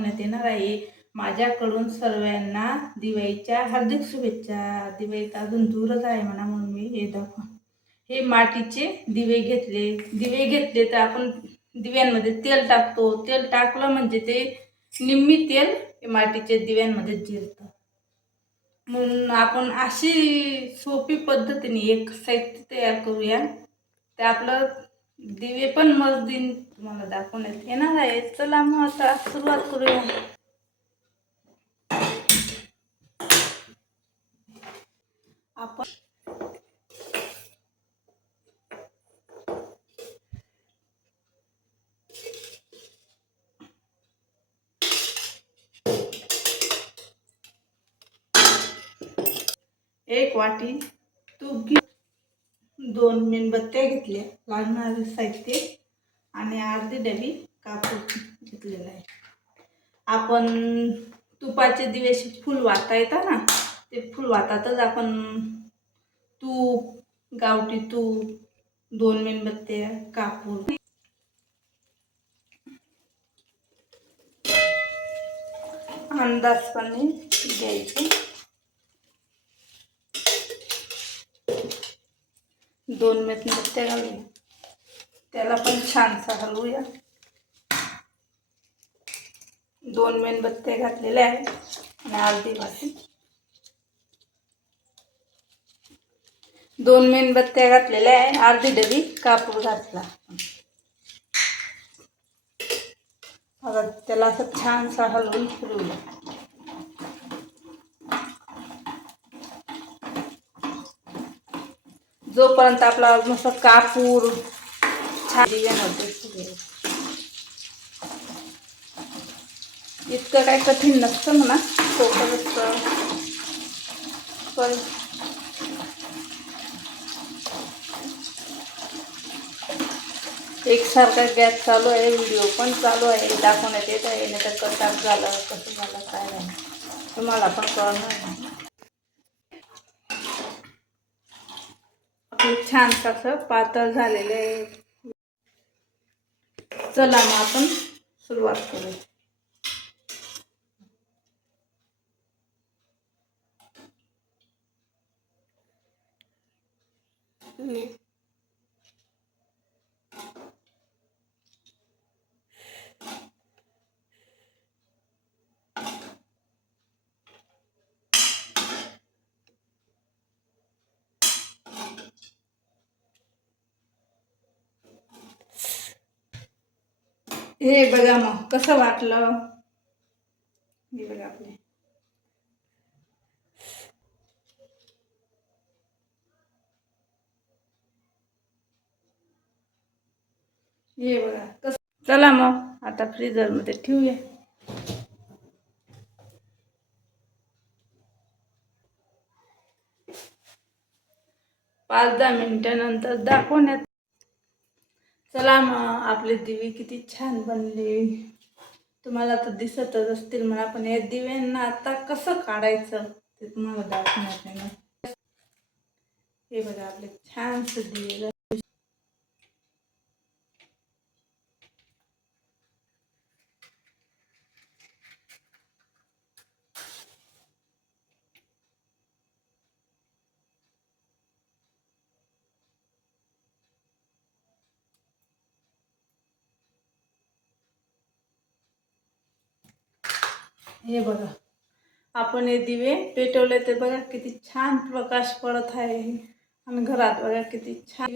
दाखवण्यात येणार आहे. माझ्याकडून सर्वांना दिवाळीच्या हार्दिक शुभेच्छा. दिवाळीत अजून दूरच आहे म्हणा म्हणून मी हे दाखवा हे मातीचे दिवे घेतले. दिवे घेतले तर आपण दिव्यांमध्ये तेल टाकतो. तेल टाकलं म्हणजे ते निम्मी तेल हे मातीच्या दिव्यांमध्ये जिरतं. म्हणून आपण अशी सोपी पद्धतीने एक साहित्य तयार करूया. ते आपलं दिवे पण मजदीन तुम्हाला दाखवण्यात येणार आहे. चला मग आता सुरुवात करूया. आपण एक वाटी तूप घे. दोन मेणबत्त्या घेतल्या. लागणारे साहित्य आणि अर्धी डबी कापूर घेतलेला आहे. आपण तुपाचे दिवे फुल वाता येतात ना ते फुल वातातच आपण तूप गावठी तूप दोन मेणबत्त्या कापूर अंदाजपणे द्यायचे दोन मेणबत्त्या घालूया त्याला पण छानसा हलवूया दोन मेणबत्त्या घातलेल्या आहेत आणि अर्धी वाटी दोन मेणबत्त्या घातलेल्या आहे अर्धी डबी कापूर घातला. आता त्याला असं छानसा हलवून जोपर्यंत आपला मस्त कापूर छान. इतकं काही कठीण नसतं म्हणा. सोपं नसतं पण एकसारखा गॅस चालू आहे व्हिडिओ पण चालू आहे दाखवण्यात येत आहे नाही तर कसा झालं कसं झालं काय नाही. तुम्हाला पण कळणार खूप छान असं पातळ झालेलं आहे. चला मग आपण सुरुवात करू हे बघा मग कसं वाटलं? हे बघा आपले. हे बघा कस चला मग आता फ्रीजरमध्ये ठेवूया. पाच दहा मिनिटानंतर दाखवण्यात चला मग आपले दिवे किती छान बनले. तुम्हाला तर दिसतच असतील म्हणा पण या दिव्यांना आता कसं काढायचं ते तुम्हाला दाखवण्यात येणार हे बघा आपले छानसे दिवे. हे बघा. आपण हे दिवे पेटवले ते बघा किती छान प्रकाश पडत आहे. आणि घरात बघा किती छान